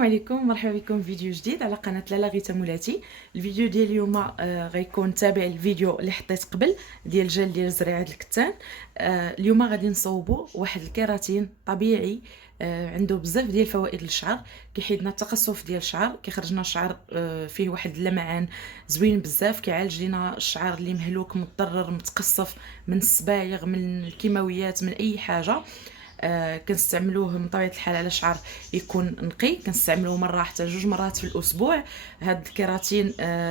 السلام عليكم، مرحبا بكم في فيديو جديد على قناه لالا غيتا مولاتي. الفيديو ديال اليوم غيكون تابع الفيديو اللي حطيت قبل ديال جل ديال زريعه الكتان. اليوم غادي نصوبوا واحد الكيراتين طبيعي، عنده بزاف ديال الفوائد للشعر، كيحيد لنا التقصف ديال الشعر، كيخرج لنا الشعر فيه واحد اللمعان زوين بزاف، كيعالج لنا الشعر اللي مهلوك مضطرر متقصف من الصبايغ من الكيماويات من اي حاجه. كنستعملوه من طبيعه الحال على شعر يكون نقي، كنستعملوه مره حتى جوج مرات في الاسبوع. هاد الكيراتين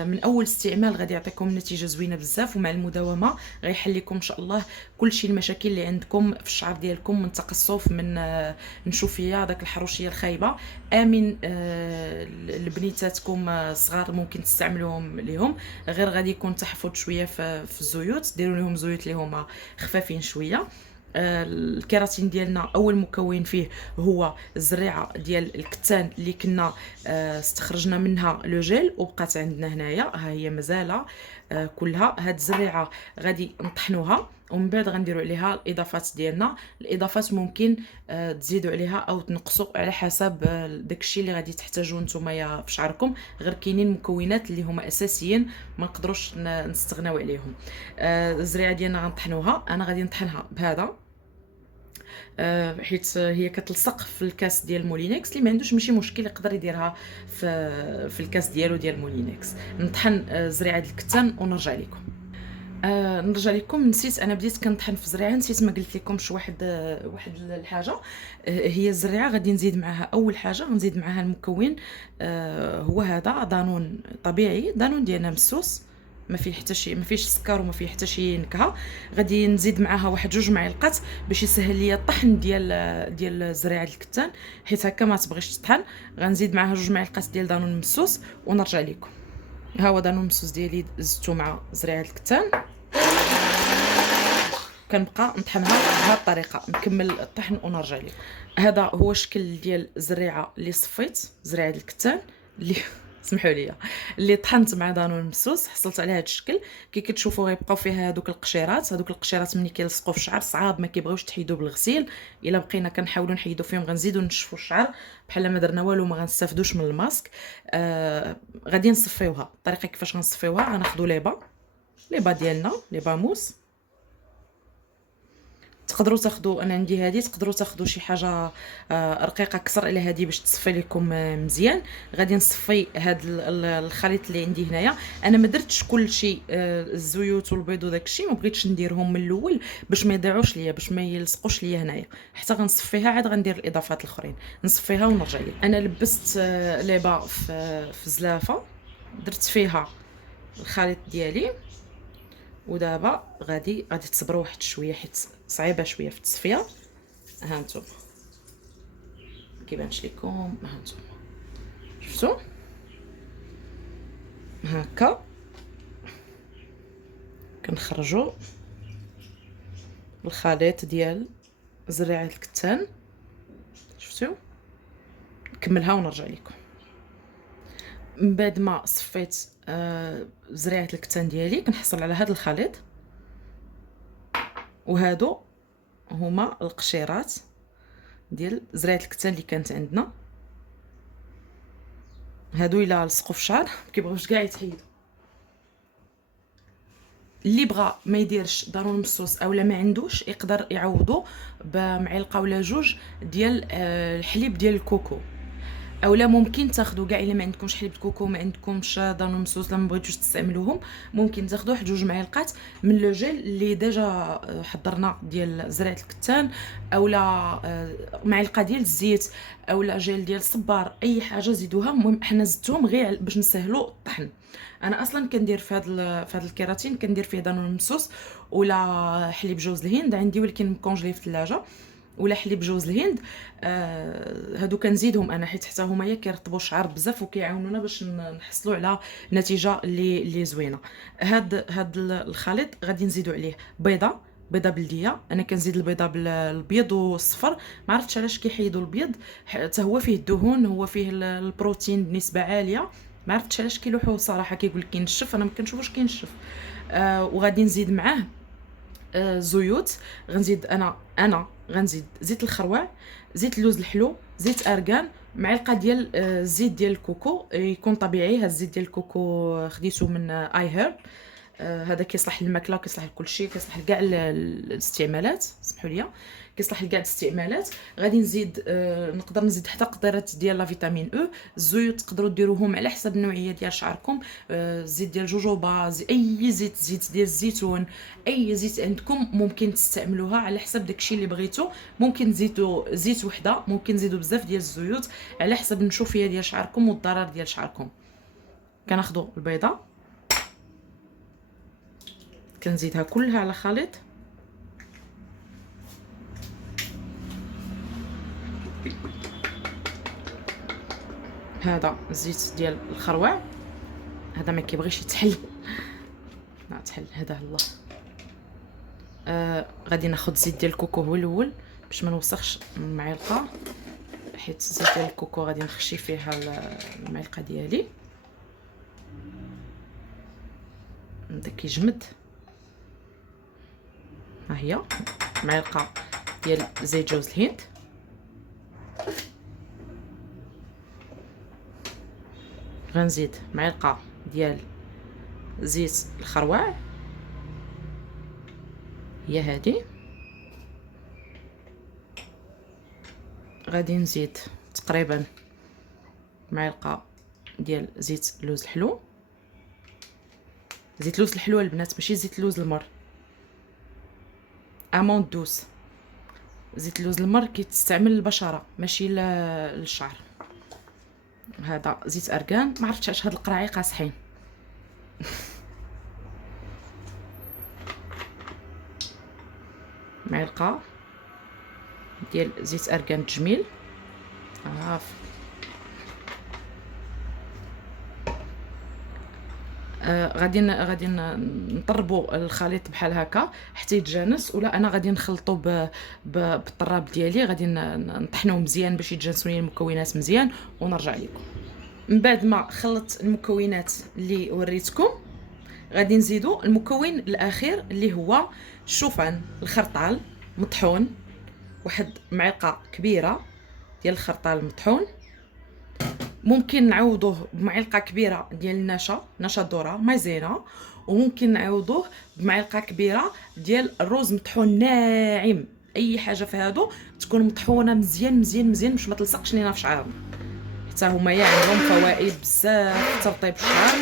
من اول استعمال غادي يعطيكم نتيجه زوينه بزاف، ومع المداومه غيحل لكم ان شاء الله كلشي المشاكل اللي عندكم في الشعر ديالكم، من تقصف من نشوفيه داك الحروشيه الخايبه. امن لبنيتاتكم الصغار ممكن تستعملوهم ليهم، غير غادي يكون تحفظ شويه في الزيوت، ديروا لهم زيوت اللي هما خفافين شويه. الكيراتين ديالنا اول مكون فيه هو الزريعه ديال الكتان اللي كنا استخرجنا منها لو جيل وبقات عندنا هنايا، ها هي مازال كلها. هاد الزريعه غادي نطحنوها ومن بعد غنديروا عليها الاضافات ديالنا. الاضافات ممكن تزيدوا عليها او تنقصوا على حسب داكشي اللي غادي تحتاجوه نتوما في شعركم، غير كاينين مكونات اللي هما اساسيين ما نقدروش نستغناو عليهم. الزريعه ديالنا غنطحنوها، انا غادي نطحنها بهذا حيت هي كتلصق في الكاس ديال مولينكس. اللي ما عندوش ماشي مشكل يقدر يديرها في الكاس ديالو ديال مولينكس. نطحن زريعه الكتان ونرجع لكم. نرجع لكم. نسيت، انا بديت كنطحن في زريعه، نسيت ما قلت لكمش واحد الحاجه. هي الزريعه غادي نزيد معها اول حاجه، غنزيد معها المكون هو هذا دانون طبيعي، دانون ديالنا مسوس، ما فيه حتى شي، ما فيش سكر وما فيه حتى شي نكهه. غادي نزيد معها واحد 2 معالق باش يسهل ليا الطحن ديال زريعه الكتان، حيت هكا ما تبغيش تطحن. غنزيد معها 2 معالق ديال دانون مسوس ونرجع لكم. ها هو دانون مسوس ديالي زدتو مع زريعه الكتان، كنبقى نطحنها بهذه الطريقه، نكمل الطحن ونرجع لكم. هذا هو الشكل ديال الزريعه اللي صفيت، زريعه الكتان اللي سمحوا لي اللي طحنت مع دانون مسوس، حصلت على هذا الشكل. كي كتشوفوا غيبقاو فيها هذوك القشيرات، هذوك القشيرات ملي كيلصقوا في الشعر صعاب، ما كيبغيوش تحيدوا بالغسيل. الا بقينا كنحاولوا نحيدوا فيهم غنزيدوا نشفوا الشعر بحال ما درنا والو، ما غنستافدوش من الماسك. غادي نصفيوها. الطريقه كيفاش غنصفيوها، غناخذوا ليبا ديالنا، ليبا موس. تقدروا تاخذوا، انا عندي هذه، تقدروا تاخذوا شي حاجه رقيقه اكثر على هذه باش تصفي لكم مزيان. غادي نصفي هذا الخليط اللي عندي هنايا. انا ما درتش كل شيء، الزيوت والبيض وداك الشيء ما بغيتش نديرهم من الاول باش ما يضيعوش ليا، باش ما يلصقوش ليا هنايا، حتى غنصفيها عاد غندير الاضافات الاخرين. نصفيها ونرجع لكم. انا لبست ليبا في زلافه، درت فيها الخليط ديالي، ودابا غادي تصبروا واحد شويه حيت صعيبه شويه في التصفيه. ها انتم كيبانش لكم، ها انتم شفتوا هكا كنخرجوا الخليط ديال زريعه الكتان. شفتوا، نكملها ونرجع لكم. من بعد ما صفيت زريعه الكتان ديالي كنحصل على هذا الخليط، وهادو هما القشيرات ديال زريعه الكتان اللي كانت عندنا. هادو الا لصقوا في الشعر ما كيبغيوش كاع يتحيدوا. اللي بغى ما يديرش دانون مسوس اولا ما عندوش، يقدر يعوضو بمعلقه ولا 2 ديال الحليب ديال الكوكو، اولا ممكن تاخذوا كاع الا ما عندكمش حليب الكوكو، ما عندكمش دانون مسوس، لا ما بغيتوش تستعملوهم، ممكن تاخذوا واحد 2 معالق من لو جيل اللي ديجا حضرنا ديال زريعه الكتان، اولا معلقه ديال الزيت، اولا جيل ديال الصبار، اي حاجه زيدوها. المهم حنا زدتهم غير باش نسهلوا الطحن. انا اصلا كندير في هذا الكيراتين كندير فيه دانون مسوس ولا حليب جوز الهند عندي، ولكن مكونجلي في الثلاجه، ولا حليب جوز الهند. هادو كنزيدهم انا حيت حتى هما كيرطبوا الشعر بزاف وكيعاونونا باش نحصلوا على نتيجه اللي زوينه. هاد الخليط غادي نزيدوا عليه بيضه بلديه. انا كنزيد البيضه بالابيض والصفر، ما عرفتش علاش كيحيدوا البيض، حتى هو فيه الدهون، هو فيه البروتين بنسبه عاليه، ما عرفتش علاش كيلوحوه صراحه، كيقول لك كينشف، انا ما كنشوفوش كينشف. وغادي نزيد معاه زيوت. غنزيد انا غنزيد زيت الخروع، زيت اللوز الحلو، زيت ارغان، معلقه ديال الزيت ديال الكوكو، يكون طبيعي. هذا الزيت ديال الكوكو خديته من اي هيرب. هذا كيصلح للماكله، كيصلح لكل شيء، كيصلح لكاع الاستعمالات. سمحوا لي، كيصلح لكاع الاستعمالات. غادي نزيد نقدر نزيد حتى قطرات ديال لا فيتامين او. الزيوت تقدروا ديروهم على حسب النوعيه ديال شعركم. زيت ديال الجوجوبا، اي زيت ديال الزيتون، اي زيت عندكم ممكن تستعملوها على حسب داكشي اللي بغيتو. ممكن تزيدوا زيت وحده، ممكن تزيدوا بزاف ديال الزيوت على حسب النشوفيه ديال شعركم والضرر ديال شعركم. كناخذوا البيضه، كنزيدها كلها على خليط. هذا الزيت ديال الخروع، هذا ما كيبغيش يتحل. لا تحل هذا الله. غادي ناخذ زيت ديال الكوكو هو الاول باش ما نوسخش المعلقه، حيت الزيت ديال الكوكو غادي نخشي فيها المعلقه ديالي. بدا كيجمد. ها هي معلقه ديال زيت جوز الهند، غنزيد معلقه ديال زيت الخروع، هي هذه. غادي نزيد تقريبا معلقه ديال زيت لوز الحلو. زيت لوز الحلو البنات، ماشي زيت لوز المر، اموند دوس. زيت لوز المر كيتستعمل للبشره ماشي للشعر. هذا زيت ارغان. ما عرفتش علاش هاد القراعي قاصحين. معلقه ديال زيت ارغان تجميل. غادي نطربوا الخليط بحال هكا حتى يتجانس، ولا انا غادي نخلطو بالطراب ديالي. غادي نطحنوه مزيان باش يتجانسوا لي المكونات مزيان ونرجع لكم. من بعد ما خلطت المكونات اللي وريتكم، غادي نزيدوا المكون الاخير اللي هو الشوفان الخرطال مطحون. واحد معلقه كبيره ديال الخرطال مطحون. ممكن نعوضوه بمعلقه كبيره ديال نشا ذره مايزينا، وممكن نعوضوه بمعلقه كبيره ديال الروز مطحون ناعم. اي حاجه في هادو تكون مطحونه مزيان مزيان مزيان باش ما تلصقش لينا في شعرنا، حتى هما عندهم فوائد بزاف ترطيب الشعر.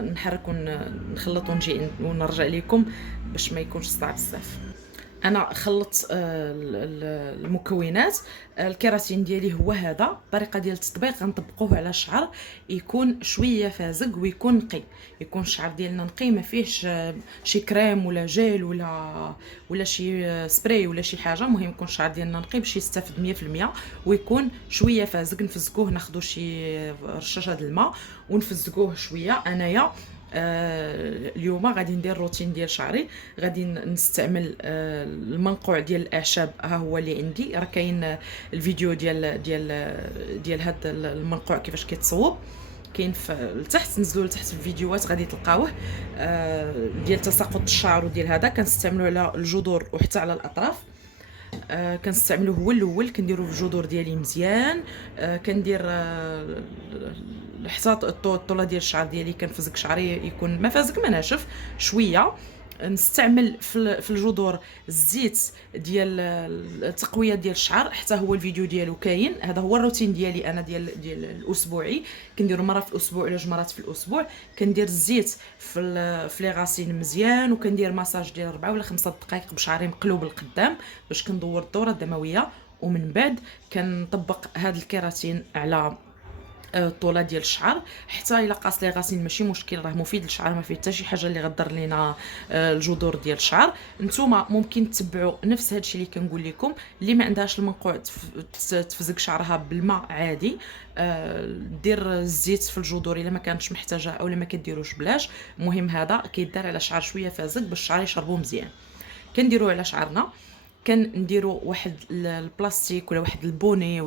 نحرك ونخلط ونجي ونرجع لكم باش ما يكونش صعب بزاف. انا خلطت المكونات. الكيراتين ديالي هو هذا. الطريقه ديال التطبيق غنطبقوه على الشعر يكون شويه فازق ويكون نقي، يكون الشعر ديالنا نقي، ما فيهش شي كريم ولا جيل ولا شي سبراي ولا شي حاجه. المهم يكون الشعر ديالنا نقي باش يستافد 100%، ويكون شويه فازق. نفزقوه، ناخذوا شي رشاشه د الماء ونفزقوه شويه. انايا اليوم غادي ندير روتين ديال شعري. غادي نستعمل المنقوع ديال الاعشاب. ها هو اللي عندي، راه كاين الفيديو ديال هذا المنقوع كيفاش كيتصوب، كاين لتحت. نزلوا لتحت في الفيديوهات غادي تلقاوه. ديال تساقط الشعر وديال هذا كنستعملوا على الجذور وحتى على الاطراف. كنستعملو هو الاول، كنديرو في الجذور ديالي مزيان. كندير حتى الطوله ديال الشعر ديالي. كنفزق شعري يكون ما فازق ما ناشف شويه. نستعمل في الجذور الزيت ديال التقويه ديال الشعر، حتى هو الفيديو ديالو كاين. هذا هو الروتين ديالي انا ديال الاسبوعي. كنديرو مره في الاسبوع ولا جوج مرات في الاسبوع. كندير الزيت في لي غاسين مزيان، وكندير ماساج ديال 4 ولا 5 دقائق بشعري مقلوب القدام باش كندور الدوره الدمويه. ومن بعد كنطبق هذا الكيراتين على الطوله ديال الشعر حتى الا قاص لي غاسين ماشي مشكل، راه مفيد للشعر، ما فيه حتى شي حاجه اللي غضر لينا الجذور دير الشعر. نتوما ممكن تتبعوا نفس هادشي اللي كنقول لكم. اللي ما عندهاش المنقوع تفزق شعرها بالماء عادي. دير الزيت في الجذور الا ما كانتش محتاجه او ما كديروش بلاش. المهم هذا كيدار على شعر شويه فازق باش الشعر يشربو مزيان. كنديروه على شعرنا. كنديروا واحد البلاستيك ولا واحد البوني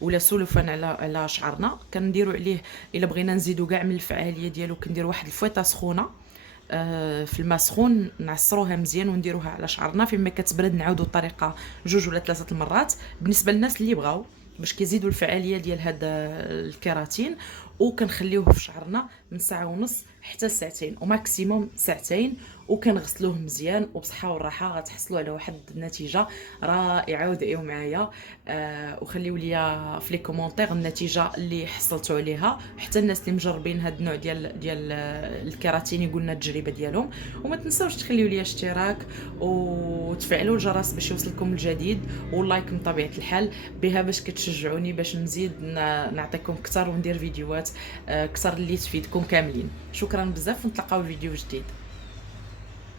ولا سلوفان على شعرنا. كنديروا عليه الا بغينا نزيدوا كاع من الفعاليه ديالو. كندير واحد الفويطه سخونه في الماء سخون، نعصروها مزيان ونديروها على شعرنا. فيما كتبرد نعاودوا الطريقه 2 ولا 3 المرات بالنسبه للناس اللي بغاو باش كيزيدوا الفعاليه ديال هذا الكيراتين. وكنخليوه في شعرنا من ساعه ونص حتى ساعتين، وماكسيموم ساعتين، وكنغسلوه مزيان وبصحه والراحه. غتحصلوا على واحد النتيجه رائعه. ودعيو معايا وخليو ليا في لي كومونتير النتيجه اللي حصلتوا عليها. حتى الناس اللي مجربين هذا النوع ديال الكيراتين يقولنا التجربه ديالهم. وما تنساوش تخليو ليا اشتراك وتفعلوا الجرس باش يوصلكم الجديد، واللايك من طبيعه الحال بها باش كتشجعوني باش نزيد نعطيكم اكثر وندير فيديوهات اكثر اللي تفيدكم كاملين. شكرا بزاف ونتلاقاو في فيديو جديد.